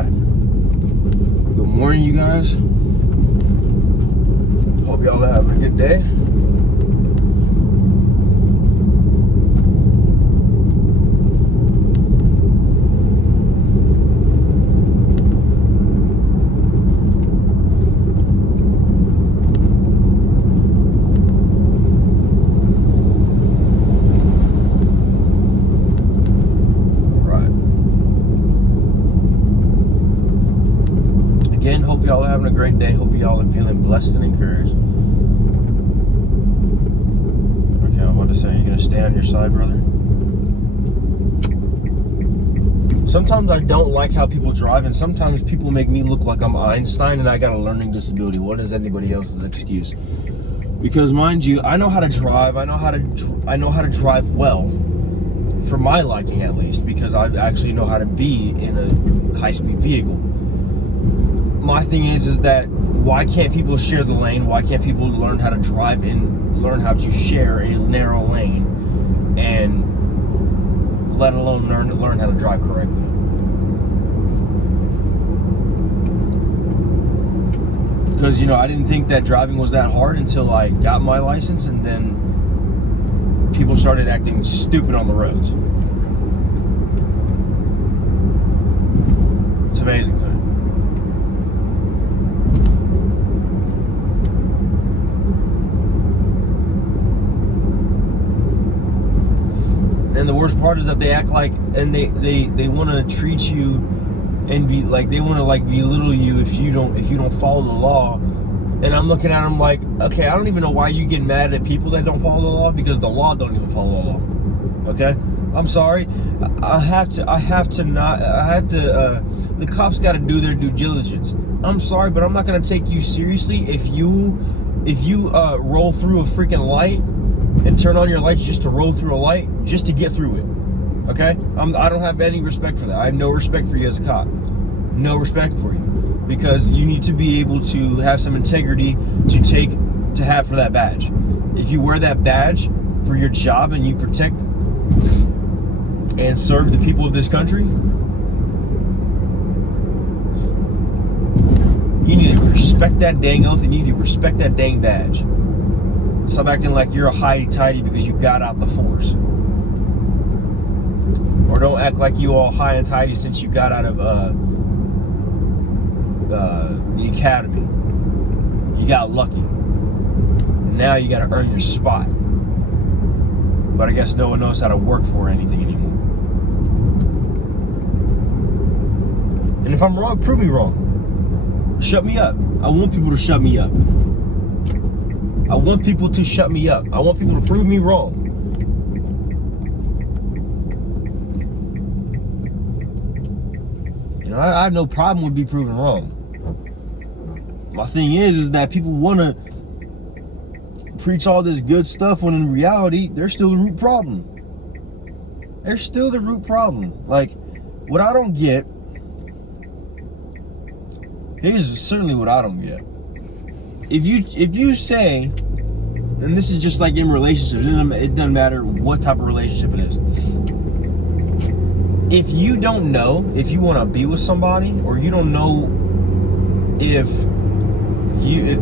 Alright. Good morning, you guys. Hope y'all are having a good day. Again, hope y'all are having a great day. Hope y'all are feeling blessed and encouraged. Okay, I'm about to say, you gonna stay on your side, brother? Sometimes I don't like how people drive, and sometimes people make me look like I'm Einstein and I got a learning disability. What is anybody else's excuse? Because mind you, I know how to drive. I know how to drive well, for my liking at least, because I actually know how to be in a high-speed vehicle. My thing is that why can't people share the lane? Why can't people learn how to drive and learn how to share a narrow lane, and let alone learn how to drive correctly? Because, you know, I didn't think that driving was that hard until I got my license, and then people started acting stupid on the roads. It's amazing to me. And the worst part is that they act like, and they want to treat you and be like, they want to like belittle you if you don't follow the law. And I'm looking at them like, okay, I don't even know why you get mad at people that don't follow the law, because the law don't even follow the law. Okay, I'm sorry. The cops got to do their due diligence. I'm sorry, but I'm not gonna take you seriously if you roll through a freaking light and turn on your lights just to roll through a light, just to get through it. Okay? I don't have any respect for that. I have no respect for you as a cop. No respect for you. Because you need to be able to have some integrity to have for that badge. If you wear that badge for your job and you protect and serve the people of this country, you need to respect that dang oath, and you need to respect that dang badge. Stop acting like you're a hidey-tidy because you got out the force. Or don't act like you all high and tidy since you got out of the academy. You got lucky. Now you got to earn your spot. But I guess no one knows how to work for anything anymore. And if I'm wrong, prove me wrong. Shut me up. I want people to shut me up. I want people to shut me up. I want people to prove me wrong. You know, I have no problem with being proven wrong. My thing is that people want to preach all this good stuff when in reality, they're still the root problem. They're still the root problem. Like, what I don't get, here's certainly what I don't get. If you say, and this is just like in relationships, it doesn't matter what type of relationship it is. If you don't know if you want to be with somebody, or you don't know if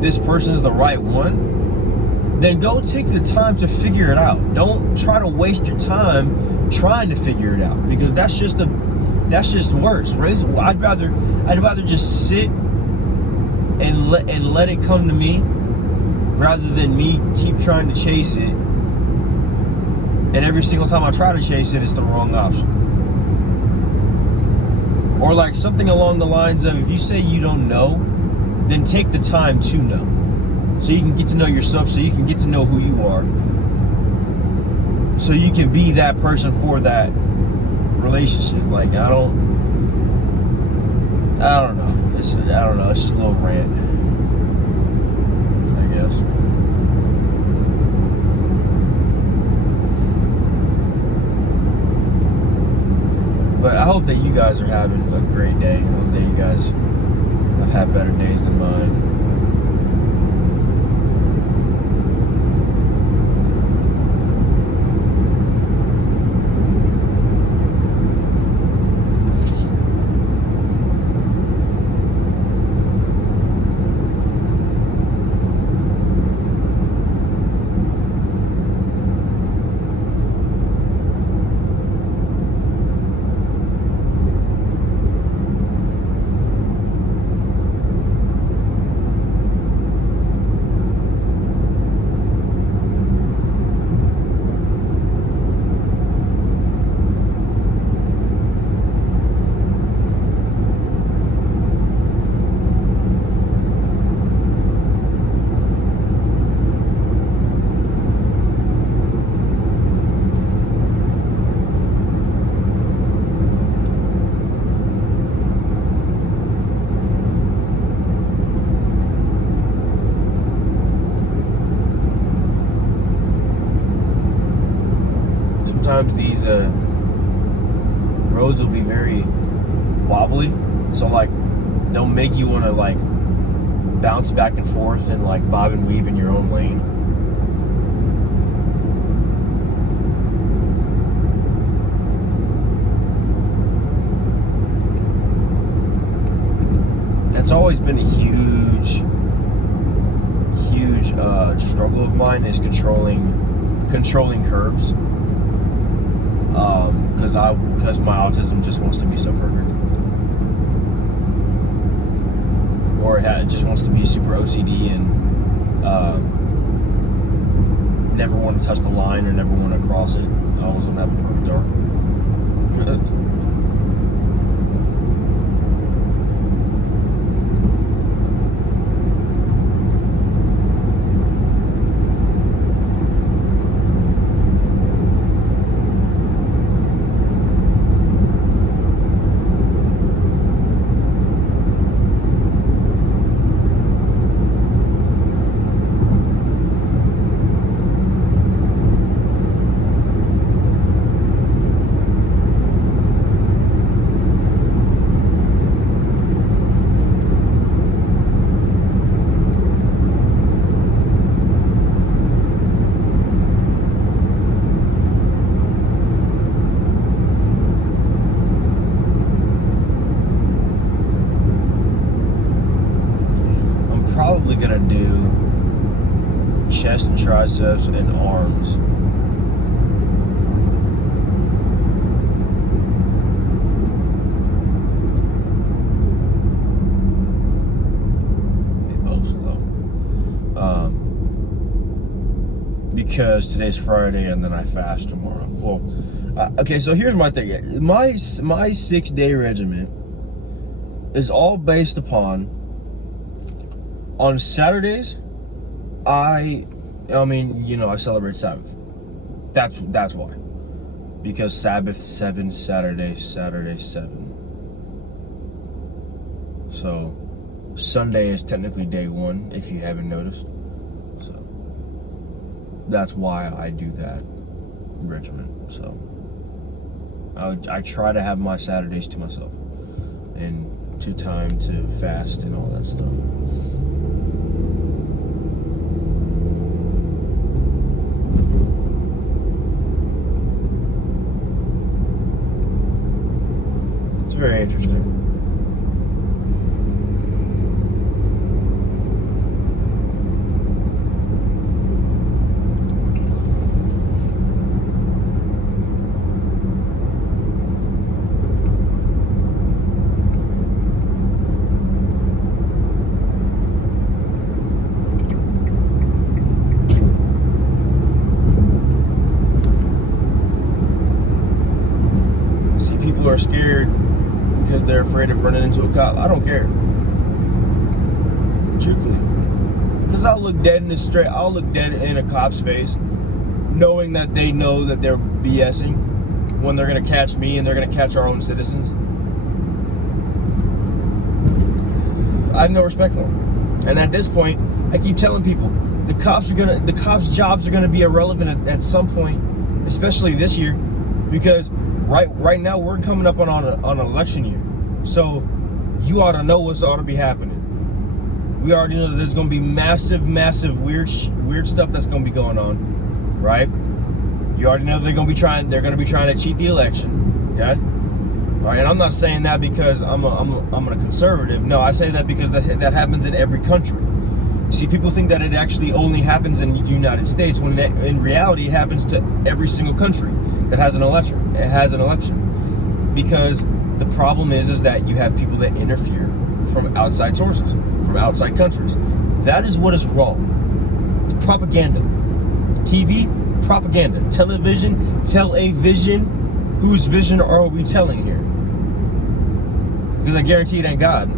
this person is the right one, then go take the time to figure it out. Don't try to waste your time trying to figure it out, because that's just worse, right? I'd rather just sit and let it come to me, rather than me keep trying to chase it, and every single time I try to chase it, it's the wrong option. Or like something along the lines of, if you say you don't know, then take the time to know, so you can get to know yourself, so you can get to know who you are, so you can be that person for that relationship. Like, I don't know. I don't know. It's just a little rant, I guess. But I hope that you guys are having a great day. I hope that you guys have had better days than mine. sometimes these roads will be very wobbly, so like they'll make you want to like bounce back and forth and like bob and weave in your own lane. That's always been a huge struggle of mine, is controlling curves, because my autism just wants to be so perfect, or it just wants to be super OCD and never want to touch the line or never want to cross it. I always want to have a perfect arc. Probably gonna do chest and triceps and arms. Maybe both of them. Because today's Friday and then I fast tomorrow. Well, okay. So here's my thing. My 6-day regimen is all based upon. On Saturdays, I celebrate Sabbath. That's why. Because Sabbath 7, Saturday 7. So Sunday is technically day 1, if you haven't noticed. So that's why I do that regimen. So I try to have my Saturdays to myself and to time to fast and all that stuff. It's very interesting. People are scared because they're afraid of running into a cop. I don't care, truthfully, because I'll look dead in a cop's face, knowing that they know that they're BSing when they're gonna catch me and they're gonna catch our own citizens. I have no respect for them, and at this point, I keep telling people the cops' jobs are gonna be irrelevant at some point, especially this year, because right now we're coming up on an election year, so you ought to know what's ought to be happening. We already know that there's going to be massive weird stuff that's going to be going on, right? You already know they're going to be trying to cheat the election, okay? All right, and I'm not saying that because I'm a conservative. No, I say that because that happens in every country. See, people think that it actually only happens in the United States, when in reality it happens to every single country that has an election. It has an election. Because the problem is that you have people that interfere from outside sources, from outside countries. That is what is wrong. It's propaganda. TV, propaganda. Television, whose vision are we telling here? Because I guarantee it ain't God.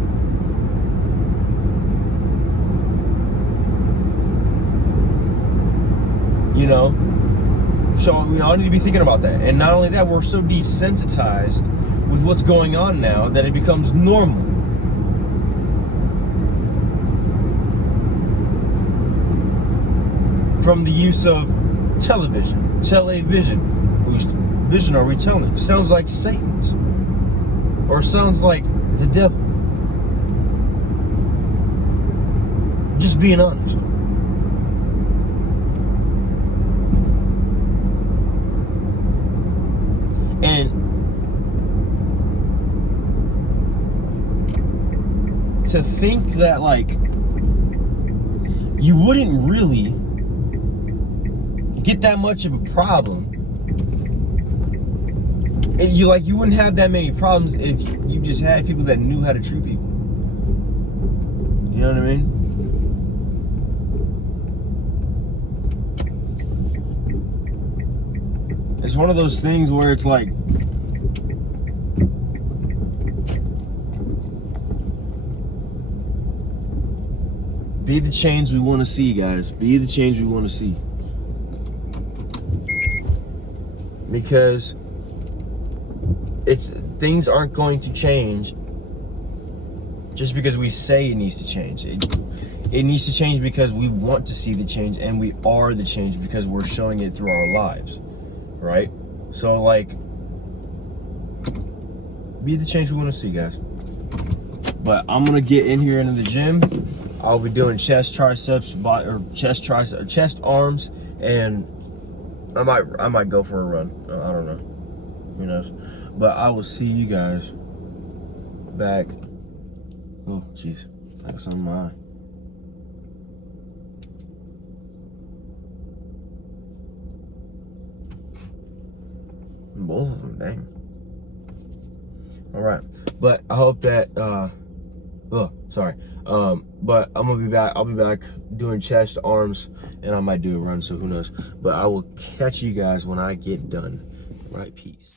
You know, so I need to be thinking about that. And not only that, we're so desensitized with what's going on now that it becomes normal. From the use of television, whose vision are we telling? Sounds like Satan's. Or sounds like the devil. Just being honest. And to think that, like, you wouldn't really get that much of a problem. You wouldn't have that many problems if you just had people that knew how to treat people. You know what I mean? It's one of those things where it's like, be the change we want to see, guys. Be the change we want to see. Because things aren't going to change just because we say it needs to change. It needs to change because we want to see the change, and we are the change because we're showing it through our lives, right? So, like, be the change we want to see, guys. But I'm gonna get in here into the gym. I'll be doing chest, triceps, chest, arms, and I might go for a run. I don't know. Who knows? But I will see you guys back. Oh, jeez. That's on my eye. Both of them, dang. All right. But I hope that, but I'm gonna be back. I'll be back doing chest, arms, and I might do a run, so who knows. But I will catch you guys when I get done. All right, peace.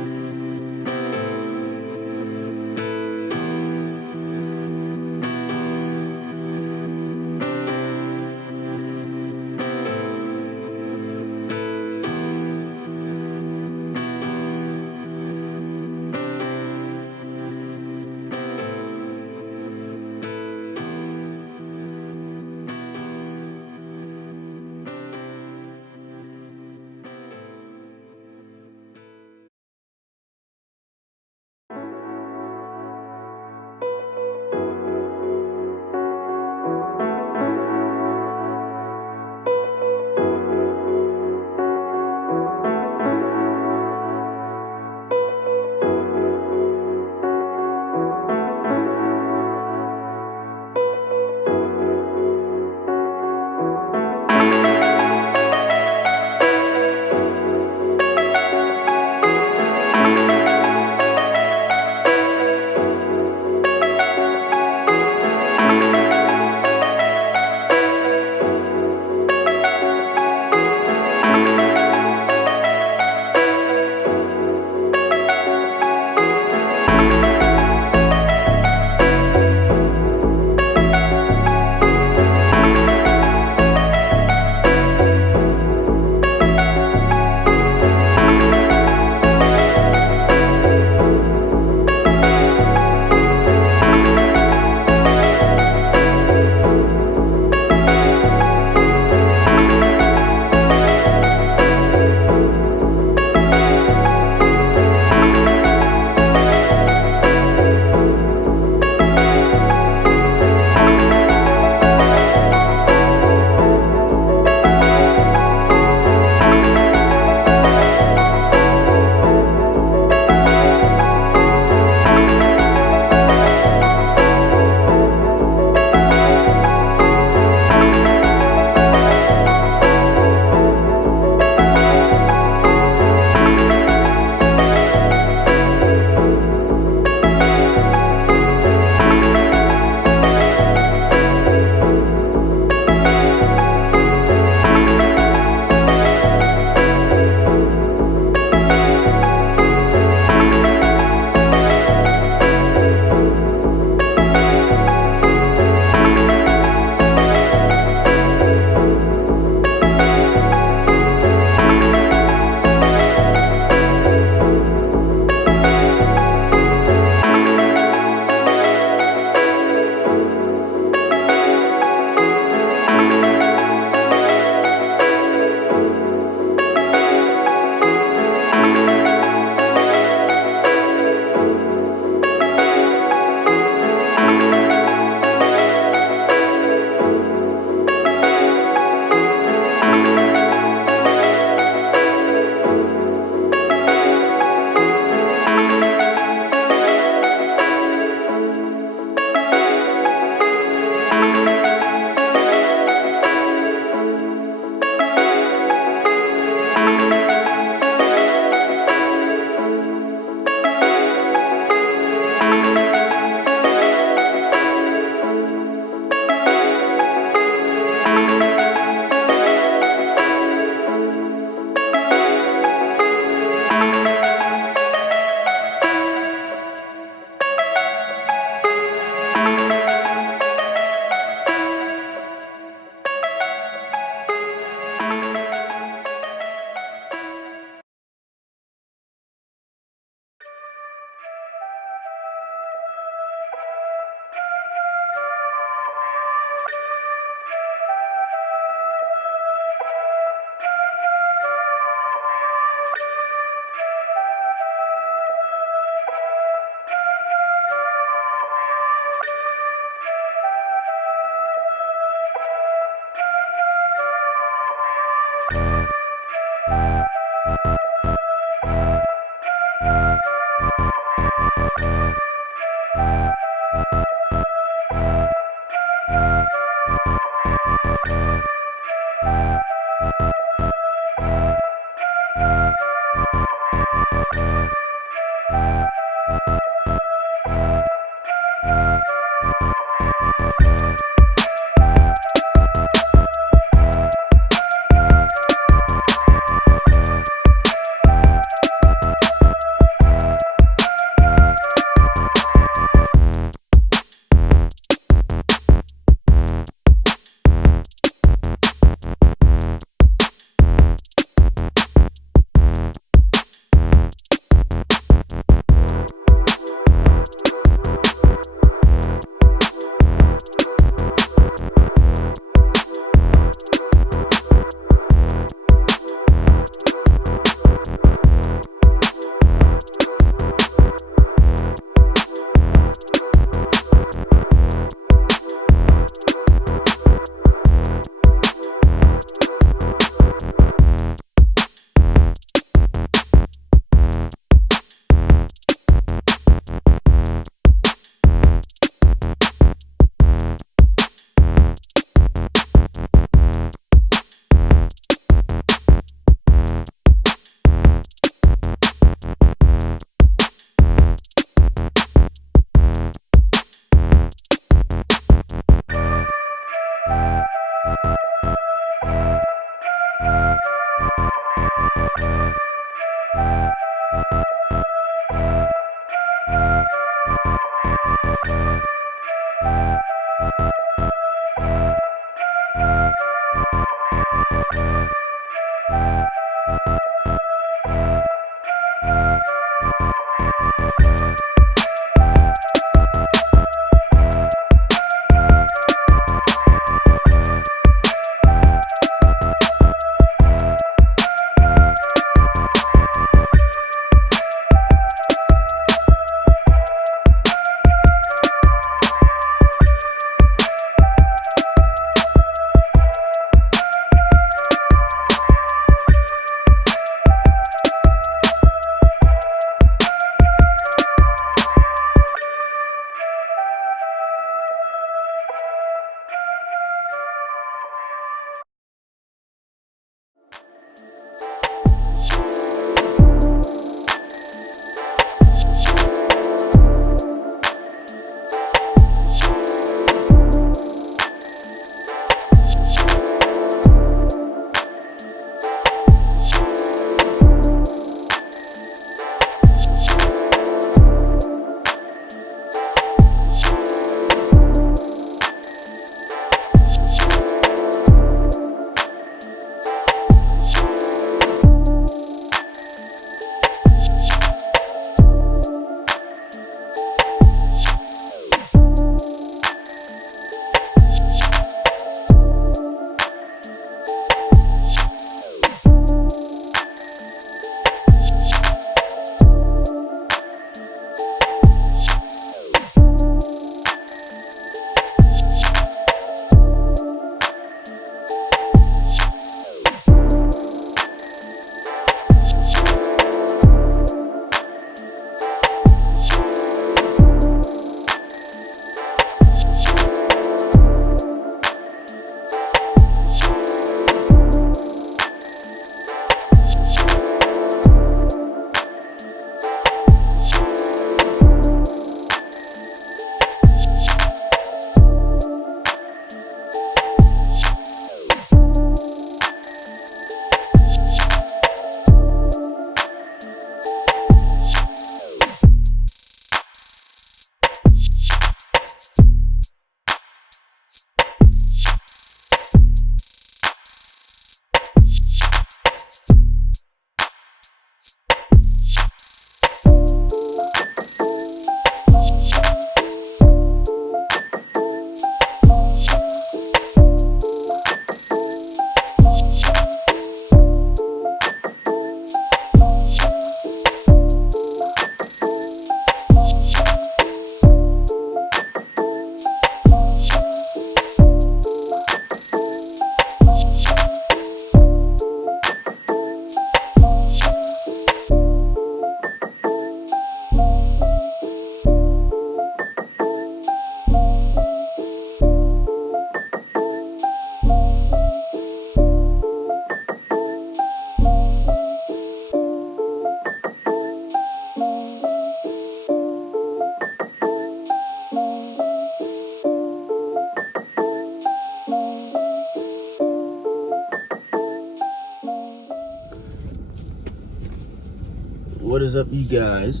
What is up, you guys?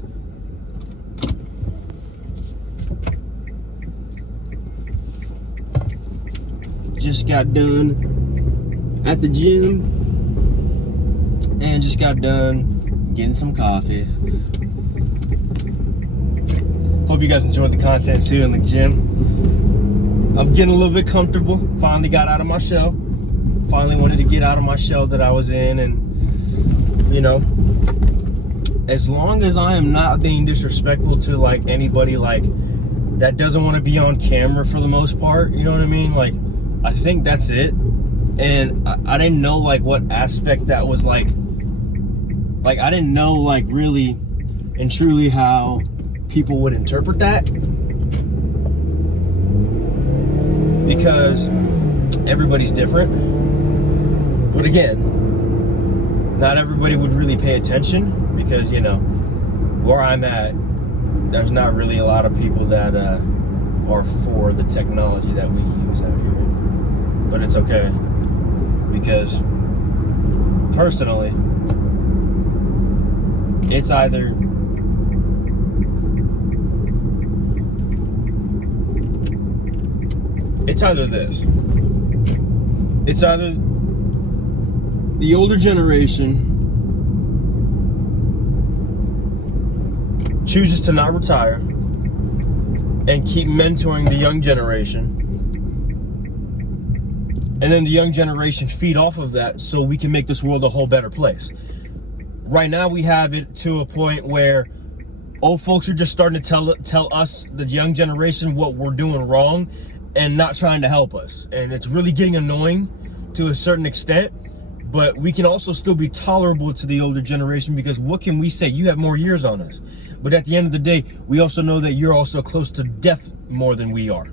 Just got done at the gym and just got done getting some coffee. Hope you guys enjoyed the content too in the gym. I'm getting a little bit comfortable. Finally got out of my shell. Finally wanted to get out of my shell that I was in, and you know, as long as I am not being disrespectful to like anybody like that doesn't want to be on camera for the most part, you know what I mean? Like, I think that's it. And I didn't know like what aspect that was like I didn't know like really and truly how people would interpret that, because everybody's different. But again, not everybody would really pay attention, because you know where I'm at, there's not really a lot of people that are for the technology that we use out here. But it's okay, because personally, it's either this. It's either the older generation chooses to not retire and keep mentoring the young generation, and then the young generation feed off of that so we can make this world a whole better place. Right now we have it to a point where old folks are just starting to tell us, the young generation, what we're doing wrong and not trying to help us. And it's really getting annoying to a certain extent, but we can also still be tolerable to the older generation, because what can we say? You have more years on us. But at the end of the day, we also know that you're also close to death more than we are.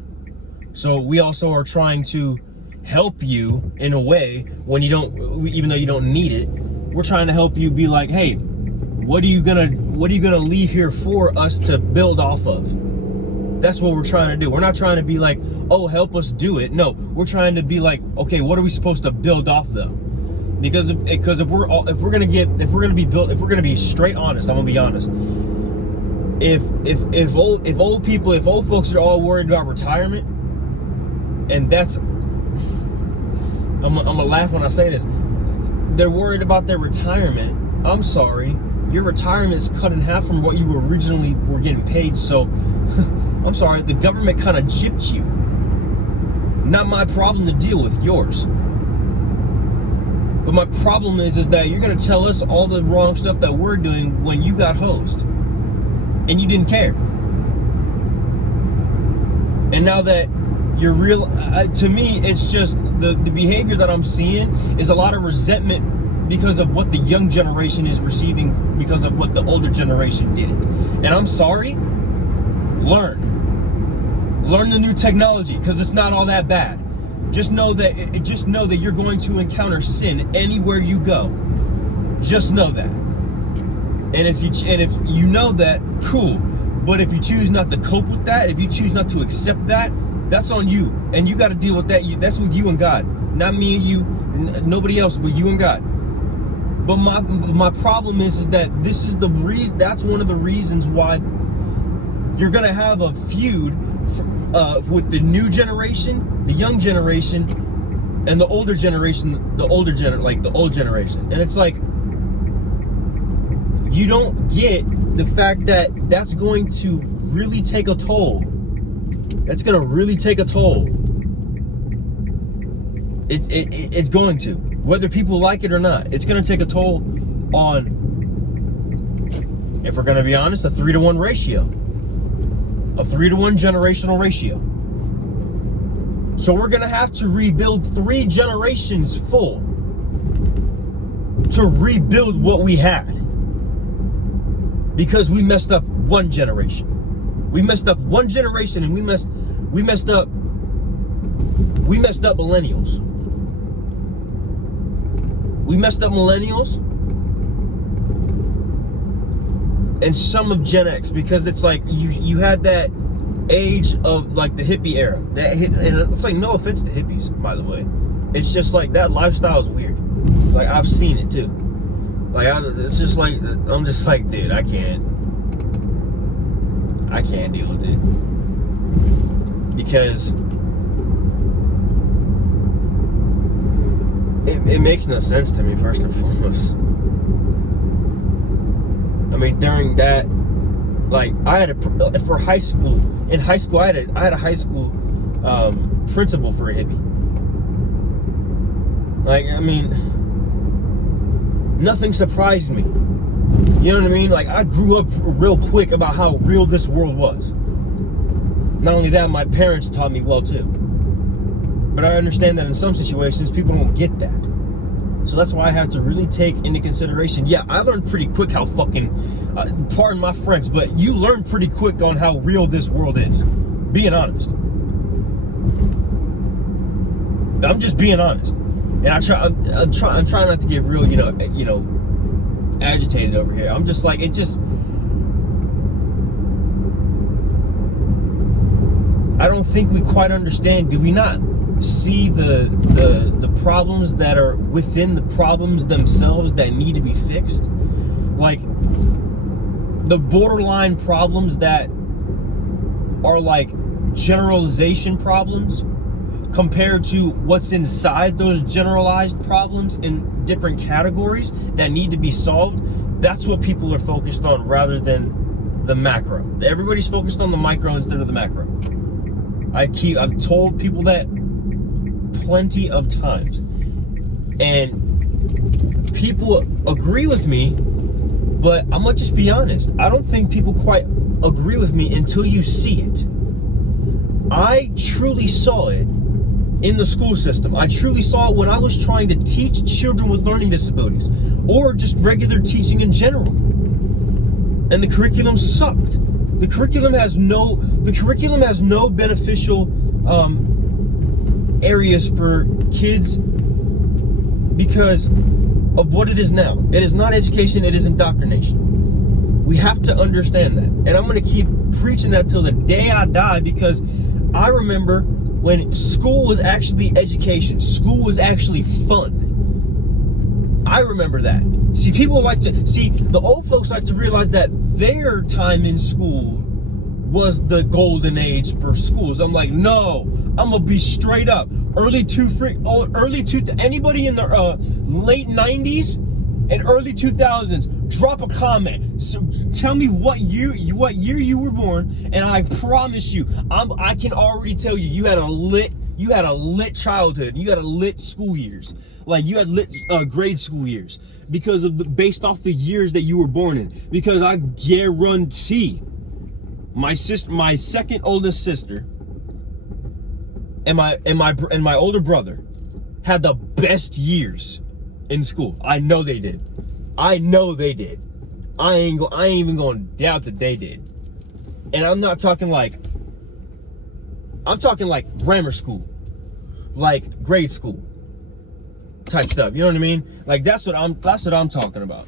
So we also are trying to help you in a way when you don't, even though you don't need it. We're trying to help you be like, hey, what are you gonna leave here for us to build off of? That's what we're trying to do. We're not trying to be like, oh, help us do it. No, we're trying to be like, okay, what are we supposed to build off though? Because if we're gonna be straight honest, I'm gonna be honest. If old folks are all worried about retirement, and that's, I'm gonna laugh when I say this, they're worried about their retirement. I'm sorry, your retirement is cut in half from what you originally were getting paid. So I'm sorry, the government kind of gypped you. Not my problem to deal with, yours. But my problem is that you're gonna tell us all the wrong stuff that we're doing when you got hosed and you didn't care. And now that you're real, to me, it's just the behavior that I'm seeing is a lot of resentment because of what the young generation is receiving because of what the older generation did. And I'm sorry, learn the new technology, because it's not all that bad. Just know that you're going to encounter sin anywhere you go. Just know that. And if you know that, cool. But if you choose not to cope with that, if you choose not to accept that, that's on you. And you got to deal with that. That's with you and God. Not me and you, nobody else, but you and God. But my problem is that this is the reason. That's one of the reasons why you're gonna have a feud with the new generation, the young generation, and the older generation, the old generation. And it's like, you don't get the fact that that's going to really take a toll. That's gonna really take a toll. It's going to, whether people like it or not. It's gonna take a toll on, if we're gonna be honest, a 3-to-1 ratio. A 3-to-1 generational ratio. So we're gonna have to rebuild 3 generations full to rebuild what we had, because we messed up one generation. We messed up one generation, and we messed up millennials. We messed up millennials and some of Gen X, because it's like you had that age of like the hippie era. And it's like, no offense to hippies, by the way. It's just like that lifestyle is weird. Like, I've seen it too. Like, it's just like, I'm just like, dude, I can't deal with it. Because it makes no sense to me, first and foremost. I mean, during that, like, I had for high school, in high school, I had a high school principal for a hippie. Like, I mean, nothing surprised me. You know what I mean? Like, I grew up real quick about how real this world was. Not only that, my parents taught me well too. But I understand that in some situations, people don't get that. So that's why I have to really take into consideration. Yeah, I learned pretty quick how fucking, pardon my French, but you learn pretty quick on how real this world is. Being honest. I'm just being honest. And I'm trying not to get real, you know, agitated over here. I'm just like, I don't think we quite understand. Do we not see the problems that are within the problems themselves that need to be fixed? Like, the borderline problems that are like generalization problems compared to what's inside those generalized problems in different categories that need to be solved. That's what people are focused on rather than the macro. Everybody's focused on the micro instead of the macro. I've told people that plenty of times, and people agree with me, but I'm gonna just be honest. I don't think people quite agree with me until you see it. I truly saw it in the school system. I truly saw it when I was trying to teach children with learning disabilities, or just regular teaching in general. And the curriculum sucked. The curriculum has no beneficial areas for kids because of what it is now. It is not education, it is indoctrination. We have to understand that. And I'm gonna keep preaching that till the day I die, because I remember when school was actually education. School was actually fun. I remember that. See, the old folks like to realize that their time in school was the golden age for schools. I'm like, no, I'm gonna be straight up. Anybody in the late 90s and early 2000s, drop a comment. So tell me what year you were born, and I promise you, I can already tell you, you had a lit childhood. You had a lit school years. Like, you had lit grade school years because of based off the years that you were born in. Because I guarantee my second oldest sister and my older brother had the best years in school. I know they did. I ain't even gonna doubt that they did. And I'm talking like grammar school, like grade school type stuff. You know what I mean? Like, that's what I'm talking about.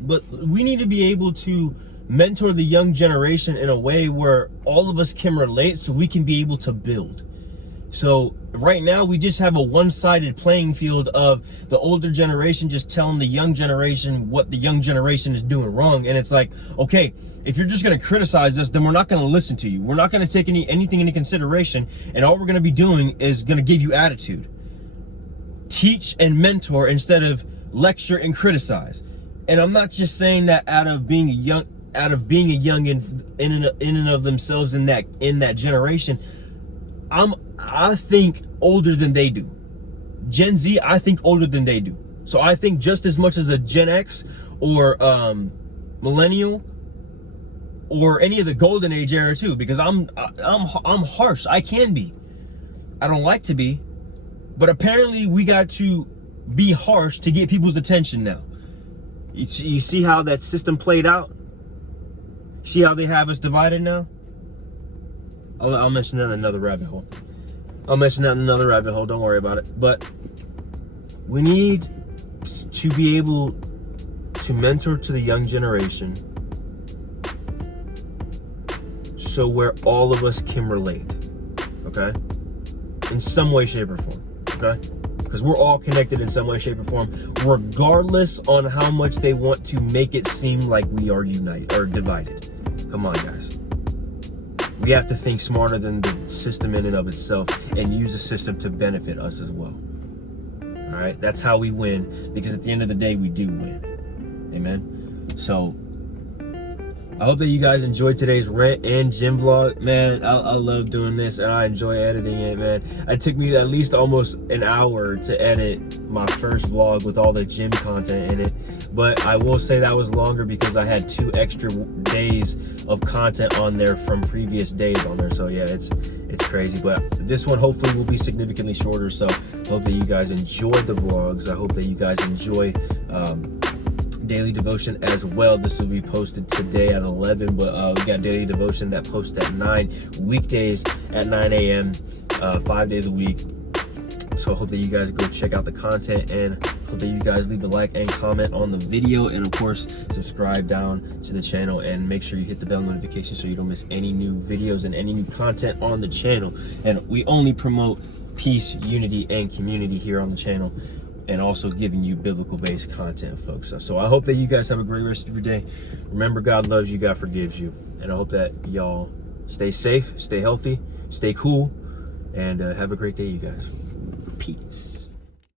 But we need to be able to mentor the young generation in a way where all of us can relate, so we can be able to build. So right now we just have a one-sided playing field of the older generation just telling the young generation what the young generation is doing wrong. And it's like, okay, if you're just going to criticize us, then we're not going to listen to you. We're not going to take anything into consideration. And all we're going to be doing is going to give you attitude. Teach and mentor instead of lecture and criticize. And I'm not just saying that out of being a young in and of themselves in that generation. I think older than they do. Gen Z, I think older than they do. So I think just as much as a Gen X or millennial or any of the golden age era too, because I'm harsh. I can be. I don't like to be, but apparently we got to be harsh to get people's attention now. You see how that system played out? See how they have us divided now? I'll mention that in another rabbit hole. Don't worry about it. But we need to be able to mentor to the young generation, so where all of us can relate, okay? In some way, shape, or form. okay? Because we're all connected in some way, shape, or form, regardless on how much they want to make it seem like we are united or divided. Come on, guys. We have to think smarter than the system in and of itself and use the system to benefit us as well. All right? That's how we win, because at the end of the day, we do win. Amen? So, I hope that you guys enjoyed today's Rant and Gym vlog. Man, I love doing this, and I enjoy editing it, man. It took me at least almost an hour to edit my first vlog with all the gym content in it. But I will say that was longer because I had 2 extra days of content on there from previous days on there. So yeah, it's crazy. But this one hopefully will be significantly shorter. So I hope that you guys enjoyed the vlogs. I hope that you guys enjoy daily devotion as well. This will be posted today at 11, but we got daily devotion that posts at 9 weekdays at 9 a.m. 5 days a week. So I hope that you guys go check out the content, and hope that you guys leave a like and comment on the video, and of course subscribe down to the channel, and make sure you hit the bell notification so you don't miss any new videos and any new content on the channel. And we only promote peace, unity, and community here on the channel, and also giving you biblical-based content, folks. So I hope that you guys have a great rest of your day. Remember, God loves you, God forgives you. And I hope that y'all stay safe, stay healthy, stay cool, and have a great day, you guys. Peace.